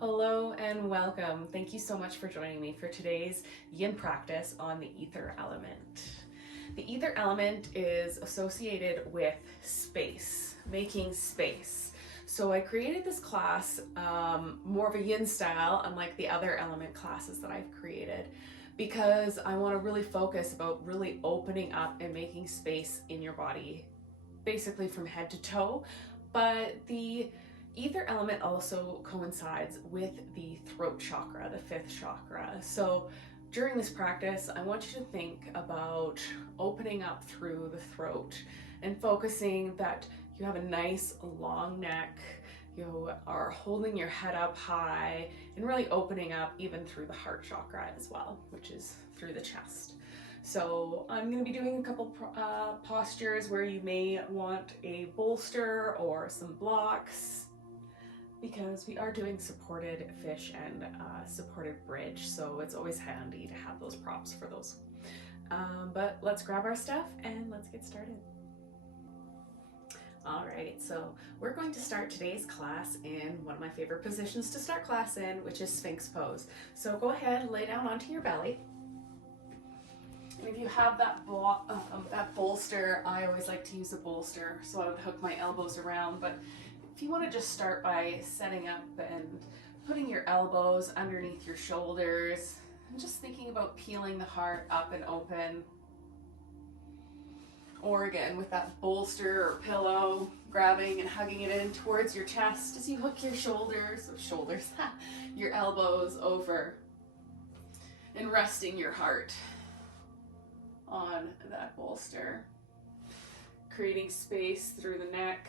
Hello and welcome. Thank you so much for joining me for today's yin practice on the ether element. The ether element is associated with space, making space. So I created this class more of a yin style, unlike the other element classes that I've created, because I want to really focus about really opening up and making space in your body, basically from head to toe. But the ether element also coincides with the throat chakra, the fifth chakra. So during this practice, I want you to think about opening up through the throat and focusing that you have a nice long neck, you are holding your head up high, and really opening up even through the heart chakra as well, which is through the chest. So I'm going to be doing a couple postures where you may want a bolster or some blocks, because we are doing supported fish and supported bridge, so it's always handy to have those props for those. But let's grab our stuff and let's get started. All right, so we're going to start today's class in one of my favorite positions to start class in, which is Sphinx pose. So go ahead and lay down onto your belly. And if you have that bolster, I always like to use a bolster, so I would hook my elbows around. But if you want to just start by setting up and putting your elbows underneath your shoulders, and just thinking about peeling the heart up and open. Or again, with that bolster or pillow, grabbing and hugging it in towards your chest as you hook your your elbows over, and resting your heart on that bolster, creating space through the neck,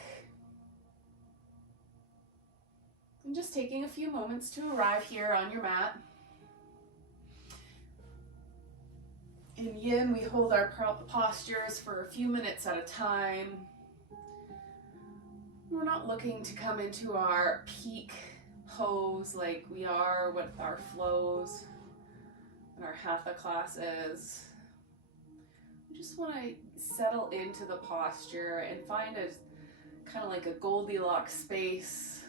and just taking a few moments to arrive here on your mat. In yin, we hold our postures for a few minutes at a time. We're not looking to come into our peak pose like we are with our flows and our hatha classes. We just want to settle into the posture and find a kind of like a Goldilocks space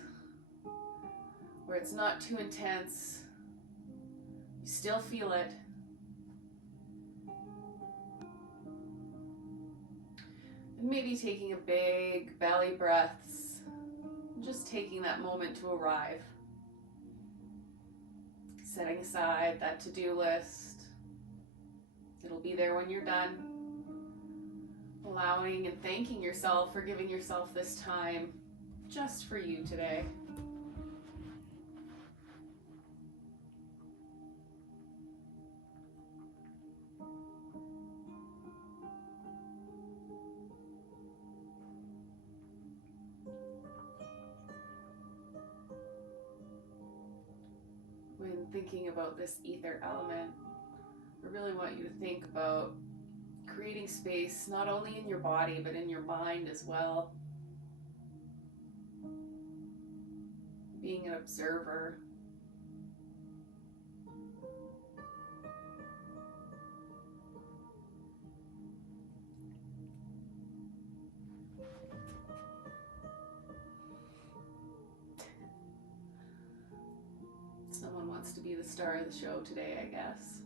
where it's not too intense. You still feel it. And maybe taking a big belly breaths, just taking that moment to arrive. Setting aside that to-do list. It'll be there when you're done. Allowing and thanking yourself for giving yourself this time just for you today. When thinking about this ether element, I really want you to think about creating space not only in your body but in your mind as well. Being an observer. Someone wants to be the star of the show today, I guess.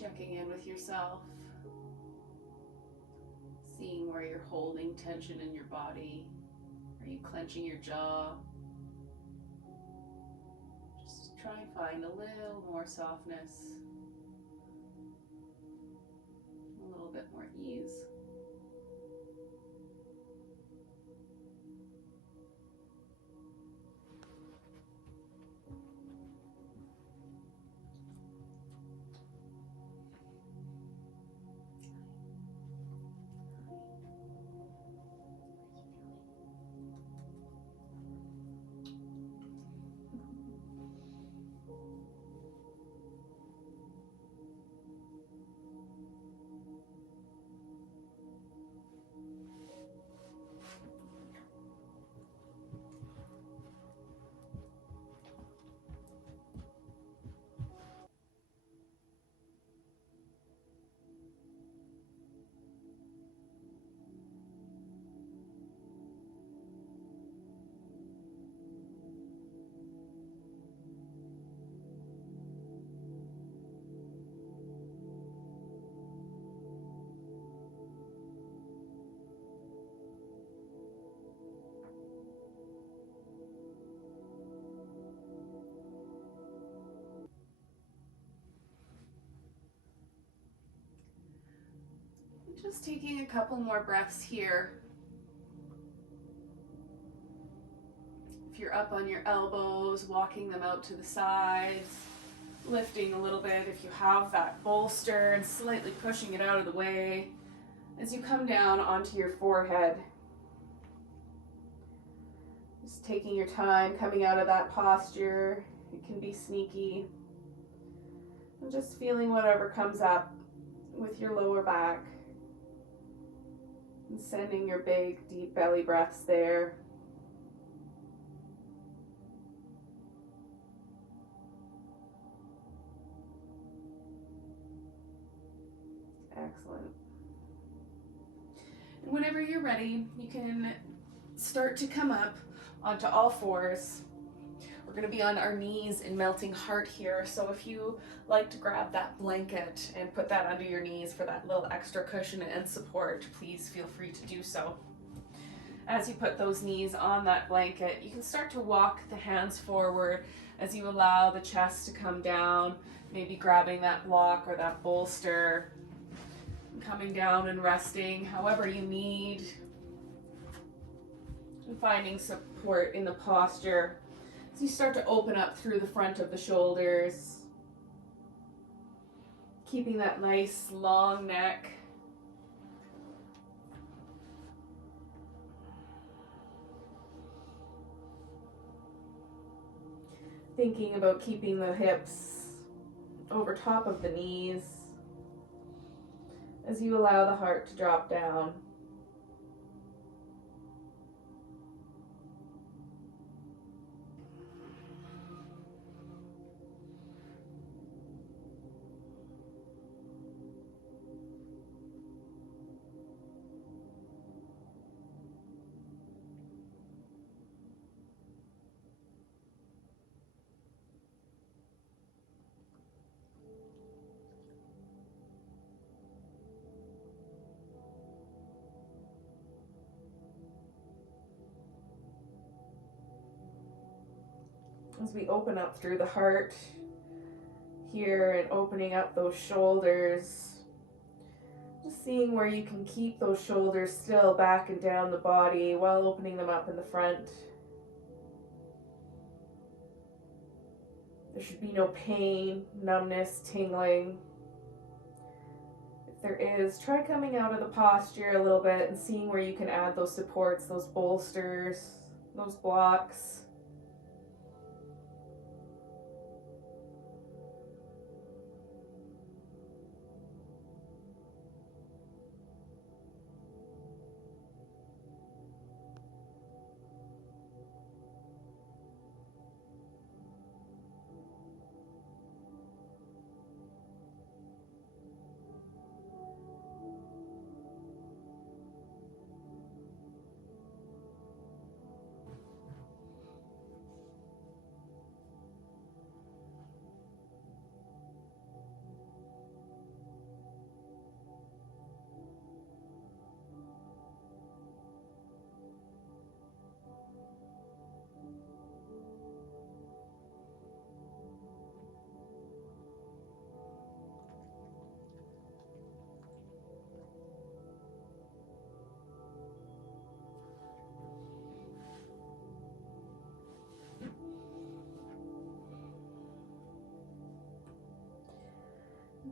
Checking in with yourself, seeing where you're holding tension in your body. Are you clenching your jaw? Just try and find a little more softness, a little bit more ease. Just taking a couple more breaths here. If you're up on your elbows, walking them out to the sides, lifting a little bit if you have that bolster and slightly pushing it out of the way as you come down onto your forehead. Just taking your time coming out of that posture. It can be sneaky. And just feeling whatever comes up with your lower back. And sending your big, deep belly breaths there. Excellent. And whenever you're ready, you can start to come up onto all fours. We're going to be on our knees in melting heart here. So if you like to grab that blanket and put that under your knees for that little extra cushion and support, please feel free to do so. As you put those knees on that blanket, you can start to walk the hands forward as you allow the chest to come down, maybe grabbing that block or that bolster, coming down and resting however you need, and finding support in the posture. So you start to open up through the front of the shoulders, keeping that nice long neck. Thinking about keeping the hips over top of the knees as you allow the heart to drop down. As we open up through the heart here and opening up those shoulders, just seeing where you can keep those shoulders still back and down the body while opening them up in the front. There should be no pain, numbness, tingling. If there is, try coming out of the posture a little bit and seeing where you can add those supports, those bolsters, those blocks.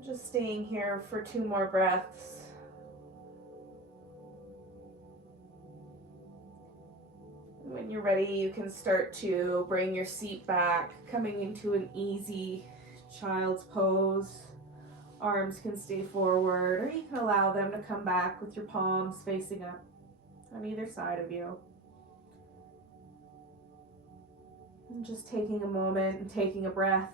Just staying here for 2 more breaths. When you're ready, you can start to bring your seat back, coming into an easy child's pose. Arms can stay forward, or you can allow them to come back with your palms facing up on either side of you. And just taking a moment and taking a breath.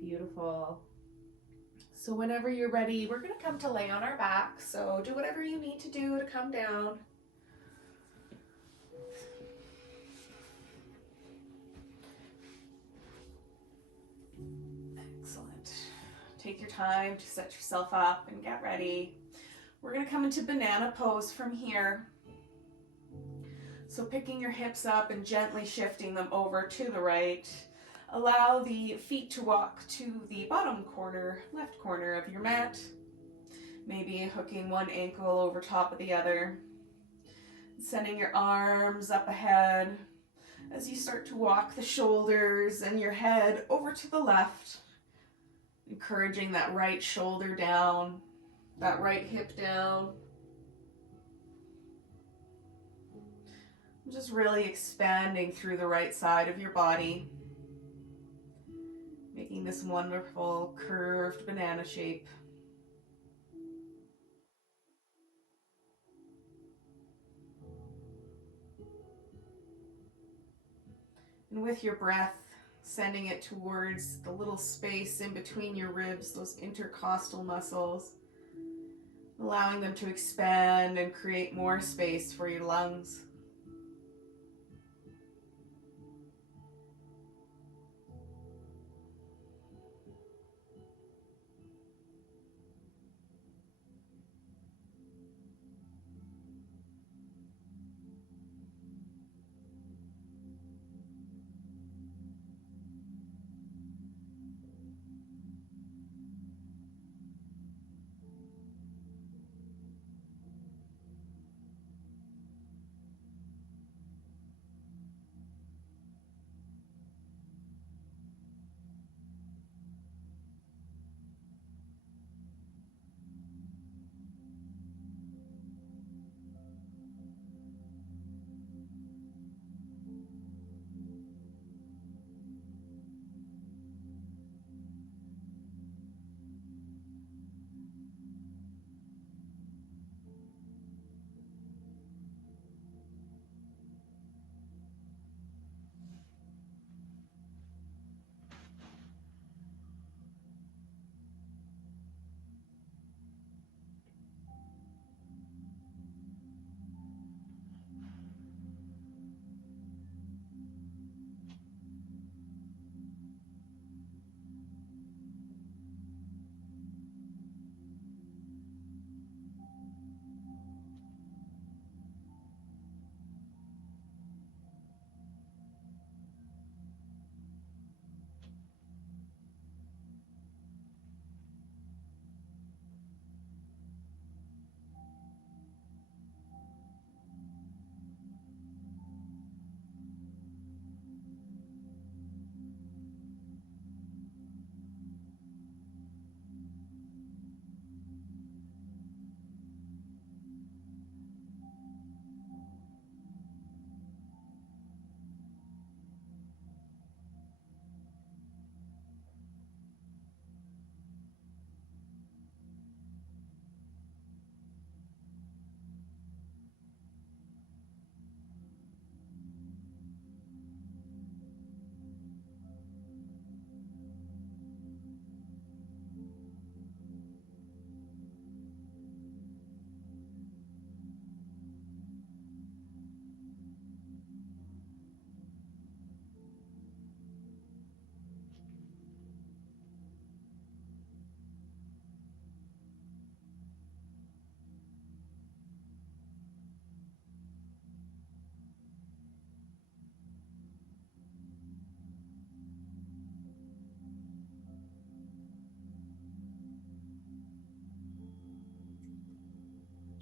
Beautiful. So whenever you're ready, we're going to come to lay on our back. So do whatever you need to do to come down. Excellent. Take your time to set yourself up and get ready. We're going to come into banana pose from here. So picking your hips up and gently shifting them over to the right. Allow the feet to walk to the bottom corner, left corner of your mat. Maybe hooking one ankle over top of the other. Sending your arms up ahead as you start to walk the shoulders and your head over to the left. Encouraging that right shoulder down, that right hip down. Just really expanding through the right side of your body. Making this wonderful curved banana shape. And with your breath, sending it towards the little space in between your ribs, those intercostal muscles, allowing them to expand and create more space for your lungs.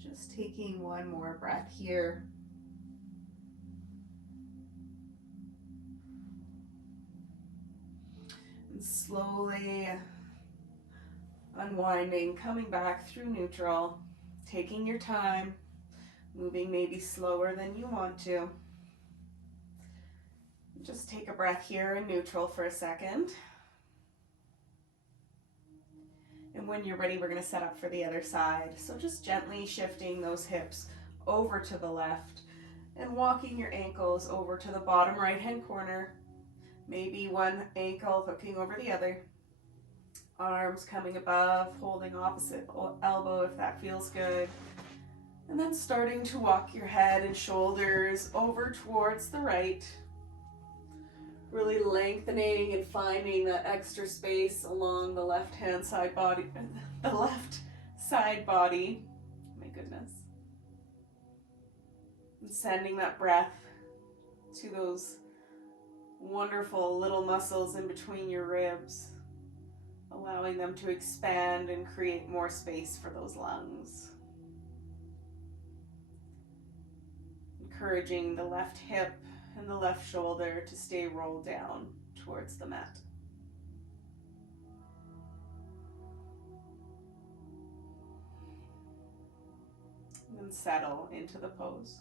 Just taking one more breath here. And slowly unwinding, coming back through neutral, taking your time, moving maybe slower than you want to. Just take a breath here in neutral for a second. And when you're ready, we're going to set up for the other side. So just gently shifting those hips over to the left and walking your ankles over to the bottom right-hand corner. Maybe one ankle hooking over the other. Arms coming above, holding opposite elbow if that feels good. And then starting to walk your head and shoulders over towards the right. Really lengthening and finding that extra space along the left-hand side body, the left side body. My goodness. And sending that breath to those wonderful little muscles in between your ribs, allowing them to expand and create more space for those lungs. Encouraging the left hip and the left shoulder to stay rolled down towards the mat. And then settle into the pose.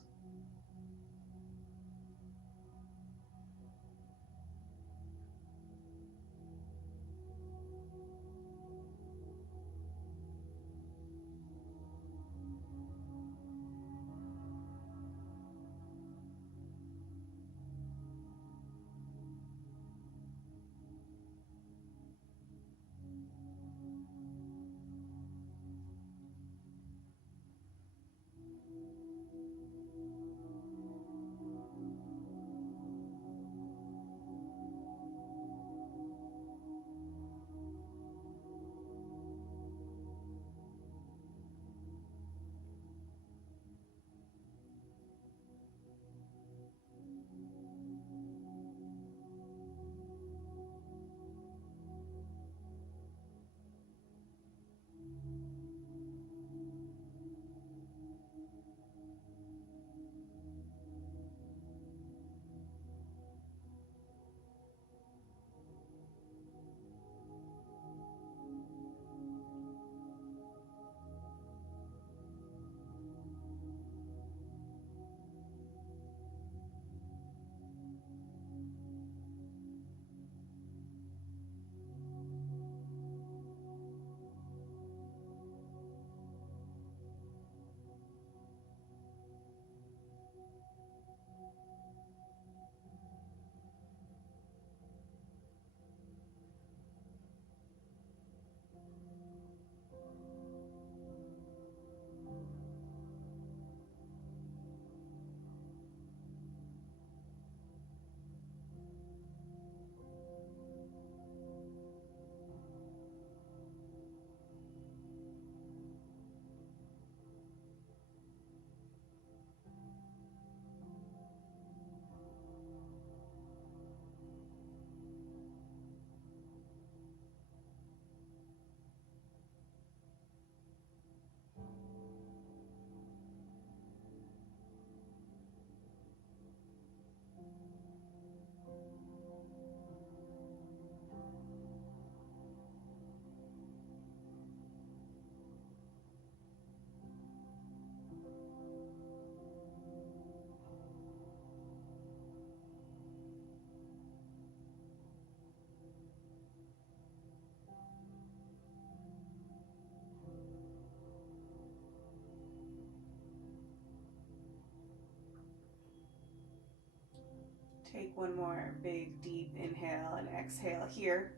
Take one more big deep inhale and exhale here.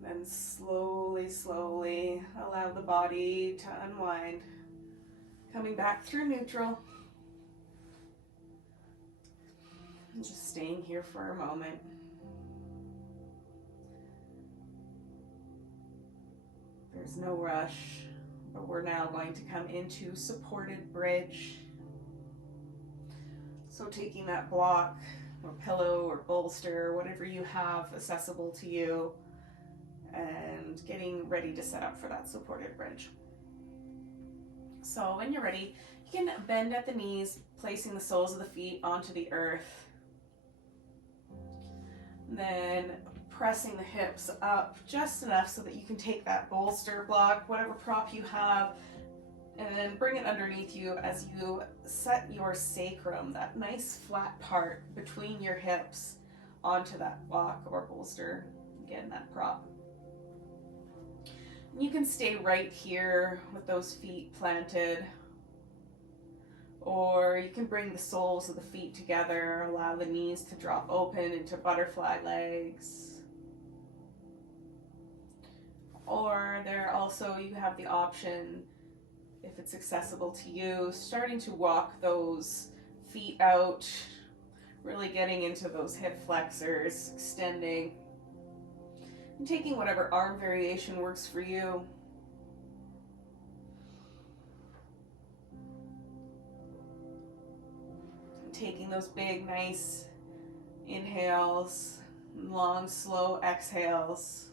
Then slowly, slowly allow the body to unwind. Coming back through neutral. And just staying here for a moment. There's no rush, but we're now going to come into supported bridge. So taking that block or pillow or bolster, whatever you have accessible to you, and getting ready to set up for that supported bridge. So when you're ready, you can bend at the knees, placing the soles of the feet onto the earth. Then pressing the hips up just enough so that you can take that bolster block, whatever prop you have, and then bring it underneath you as you set your sacrum, that nice flat part between your hips, onto that block or bolster, again, that prop. You can stay right here with those feet planted, or you can bring the soles of the feet together, allow the knees to drop open into butterfly legs. Or there also, you have the option, if it's accessible to you, starting to walk those feet out, really getting into those hip flexors, extending, and taking whatever arm variation works for you. Taking those big, nice inhales, long, slow exhales.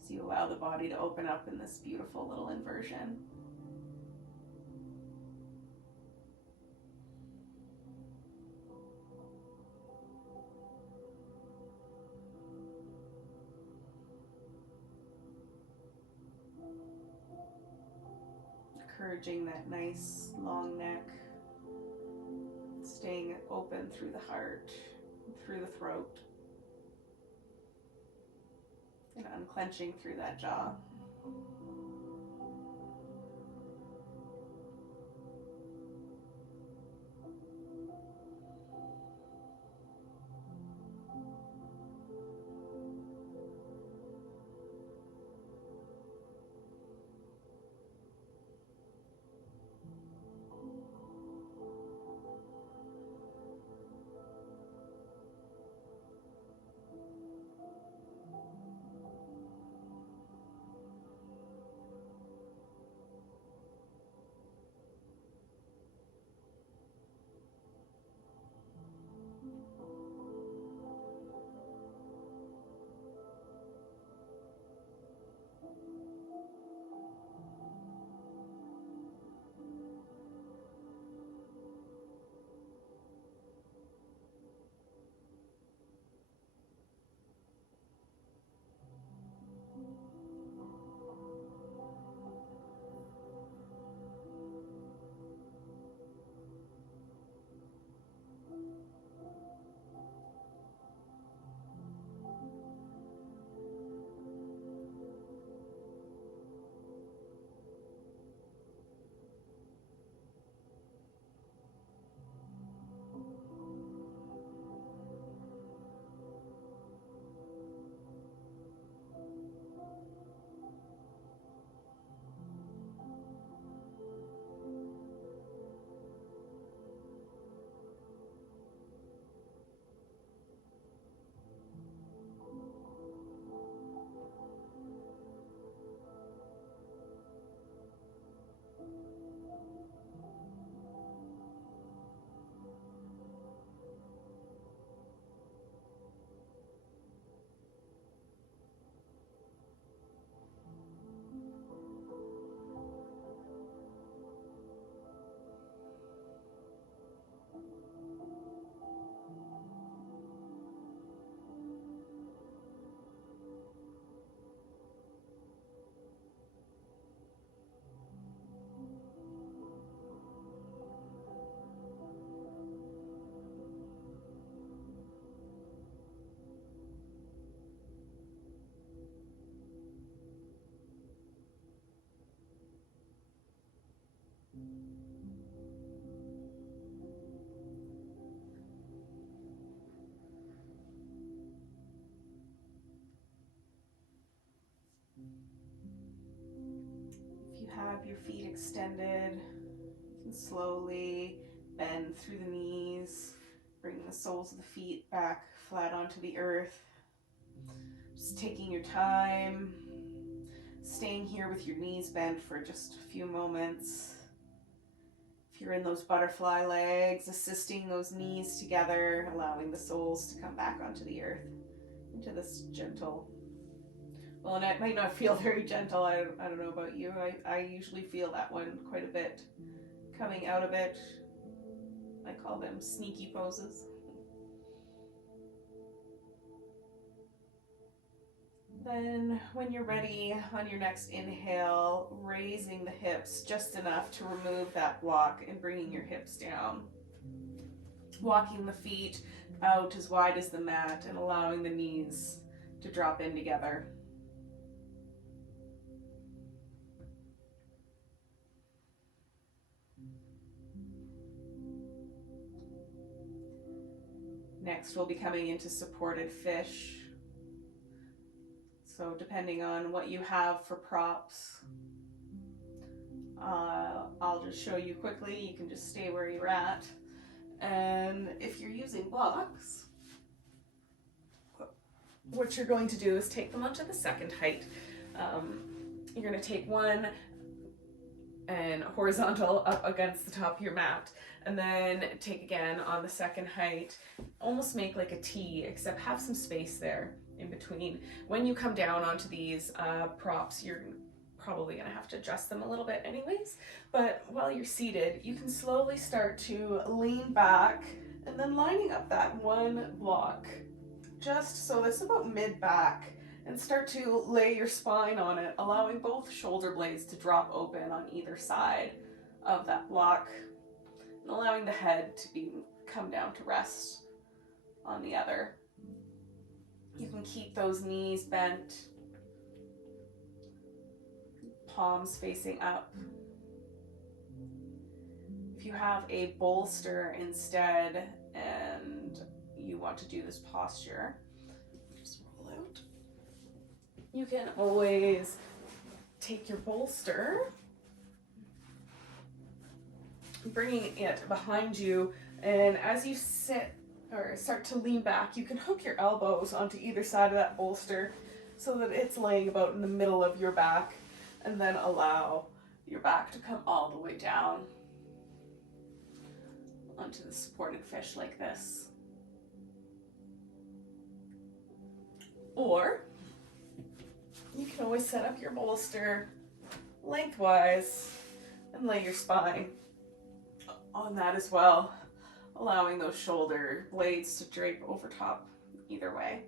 So you allow the body to open up in this beautiful little inversion. Encouraging that nice long neck, staying open through the heart, through the throat, and unclenching through that jaw. If you have your feet extended, you can slowly bend through the knees, bringing the soles of the feet back flat onto the earth. Just taking your time, staying here with your knees bent for just a few moments. If you're in those butterfly legs, assisting those knees together, allowing the soles to come back onto the earth, into this gentle, well, and it might not feel very gentle. I don't know about you. I usually feel that one quite a bit. Coming out of it, I call them sneaky poses. Then when you're ready, on your next inhale, raising the hips just enough to remove that block and bringing your hips down. Walking the feet out as wide as the mat and allowing the knees to drop in together. Next, we'll be coming into supported fish. So depending on what you have for props, I'll just show you quickly. You can just stay where you're at. And if you're using blocks, what you're going to do is take them onto the second height. You're going to take one and horizontal up against the top of your mat, and then take again on the second height. Almost make like a T, except have some space there in between. When you come down onto these props, you're probably going to have to adjust them a little bit anyways, but while you're seated, you can slowly start to lean back and then lining up that one block just so it's about mid back, and start to lay your spine on it, allowing both shoulder blades to drop open on either side of that block, and allowing the head to come down to rest on the other. You can keep those knees bent, palms facing up. If you have a bolster instead and you want to do this posture, just roll out. You can always take your bolster, bringing it behind you, and as you sit or start to lean back, you can hook your elbows onto either side of that bolster so that it's laying about in the middle of your back, and then allow your back to come all the way down onto the supported fish like this. Or you can always set up your bolster lengthwise and lay your spine on that as well, allowing those shoulder blades to drape over top either way.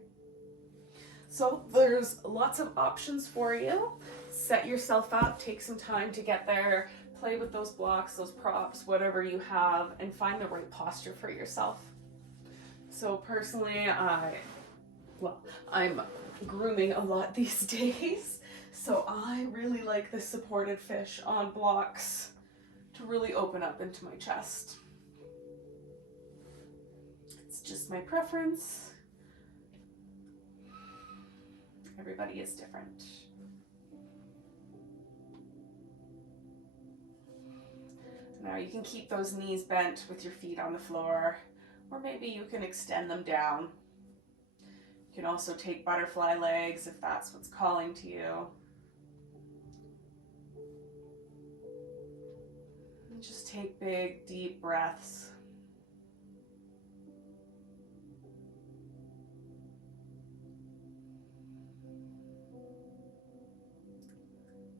So there's lots of options for you. Set yourself up, take some time to get there, play with those blocks, those props, whatever you have, and find the right posture for yourself. So personally, I'm grooming a lot these days, so I really like the supported fish on blocks to really open up into my chest. It's just my preference. Everybody is different. Now you can keep those knees bent with your feet on the floor, or maybe you can extend them down. You can also take butterfly legs if that's what's calling to you. And just take big, deep breaths.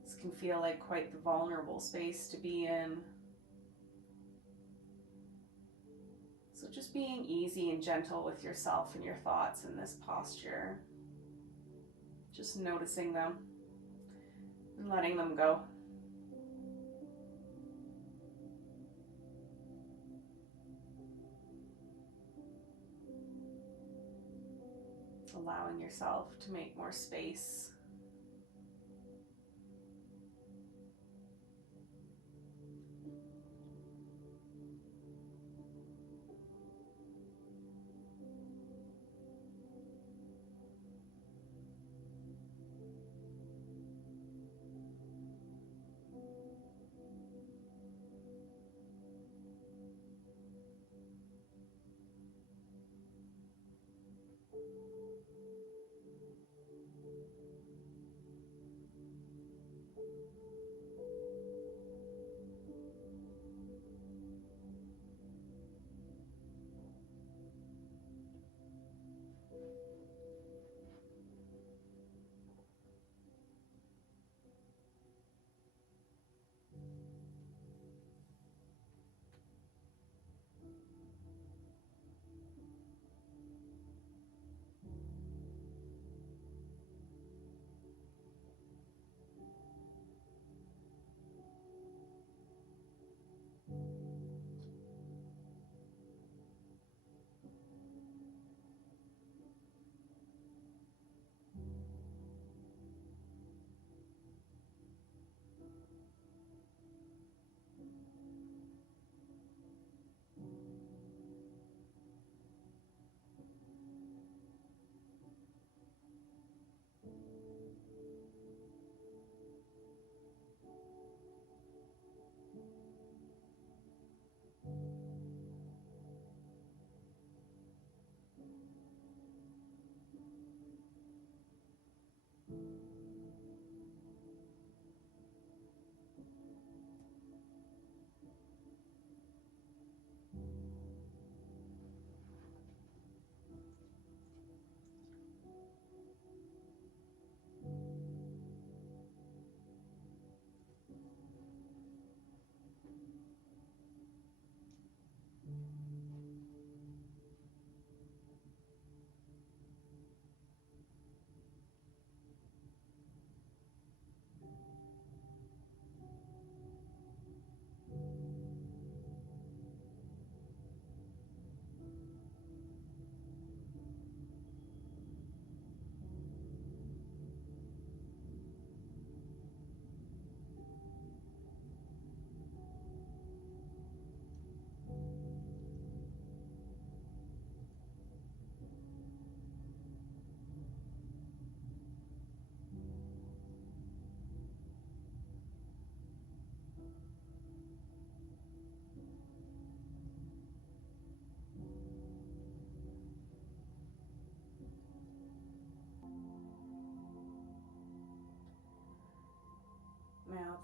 This can feel like quite the vulnerable space to be in. So just being easy and gentle with yourself and your thoughts in this posture. Just noticing them and letting them go. Allowing yourself to make more space.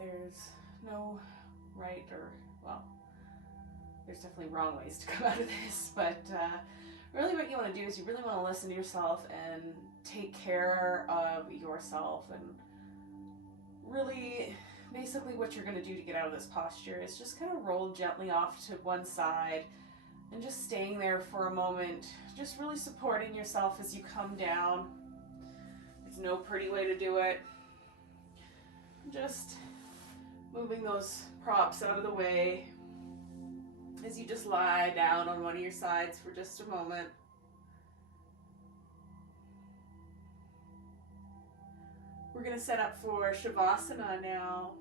there's no right or, well, there's definitely wrong ways to come out of this, but really what you want to do is you really want to listen to yourself and take care of yourself. And really, basically what you're going to do to get out of this posture is just kind of roll gently off to one side and just staying there for a moment, just really supporting yourself as you come down. There's no pretty way to do it. Just moving those props out of the way as you just lie down on one of your sides for just a moment. We're going to set up for Shavasana now,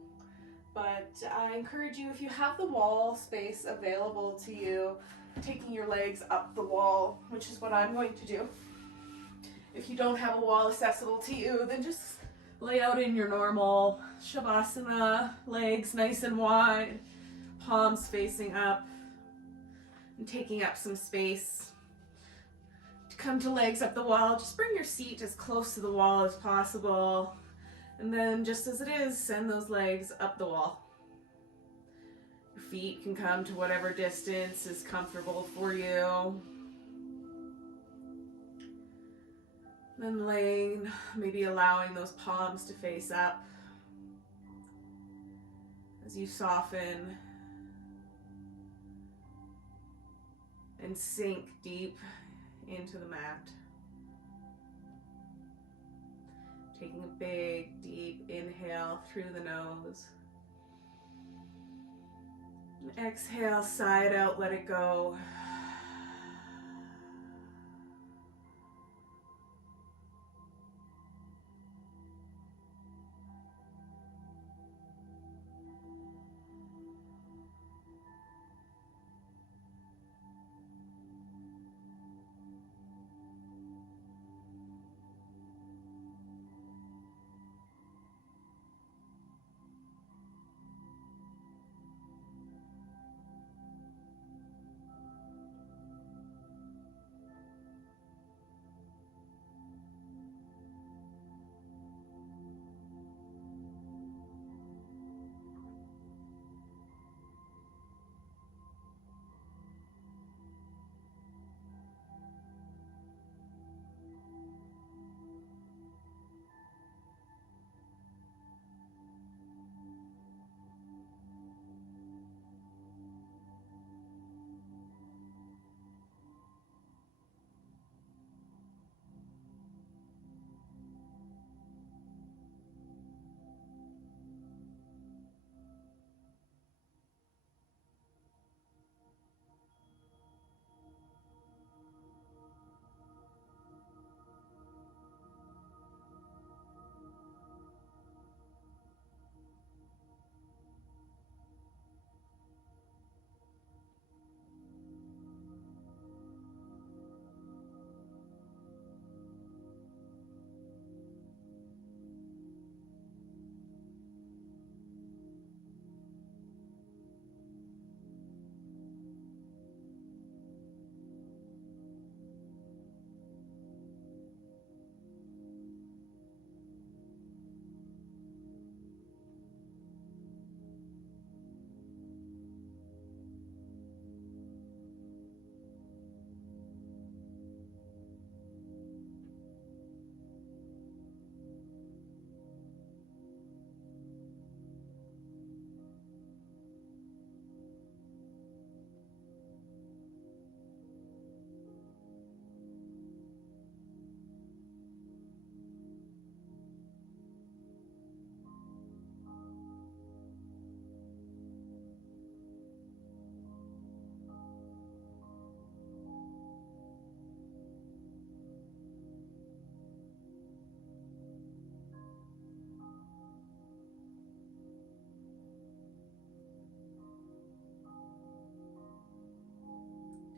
but I encourage you, if you have the wall space available to you, taking your legs up the wall, which is what I'm going to do. If you don't have a wall accessible to you, then just lay out in your normal Shavasana, legs nice and wide, palms facing up, and taking up some space. To come to legs up the wall, just bring your seat as close to the wall as possible, and then just as it is, send those legs up the wall. Your feet can come to whatever distance is comfortable for you. Then laying, maybe allowing those palms to face up as you soften and sink deep into the mat. Taking a big, deep inhale through the nose. And exhale, sigh it out, let it go.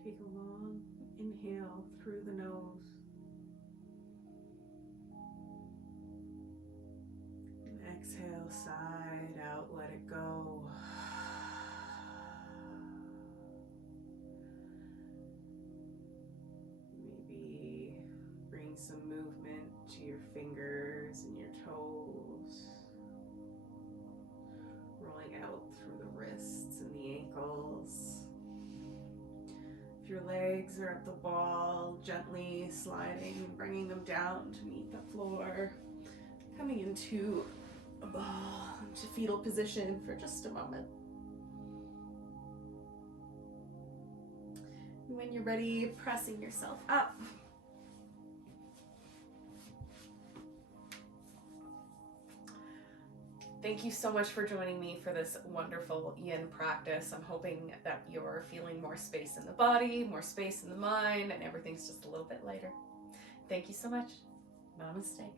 Take a long inhale through the nose. And exhale, side out, let it go. Maybe bring some movement to your fingers and your toes. flowing out through the wrists and the ankles. If your legs are at the wall, gently sliding and bringing them down to meet the floor. Coming into a ball, into fetal position for just a moment. And when you're ready, pressing yourself up. Thank you so much for joining me for this wonderful yin practice. I'm hoping that you're feeling more space in the body, more space in the mind, and everything's just a little bit lighter. Thank you so much. Namaste.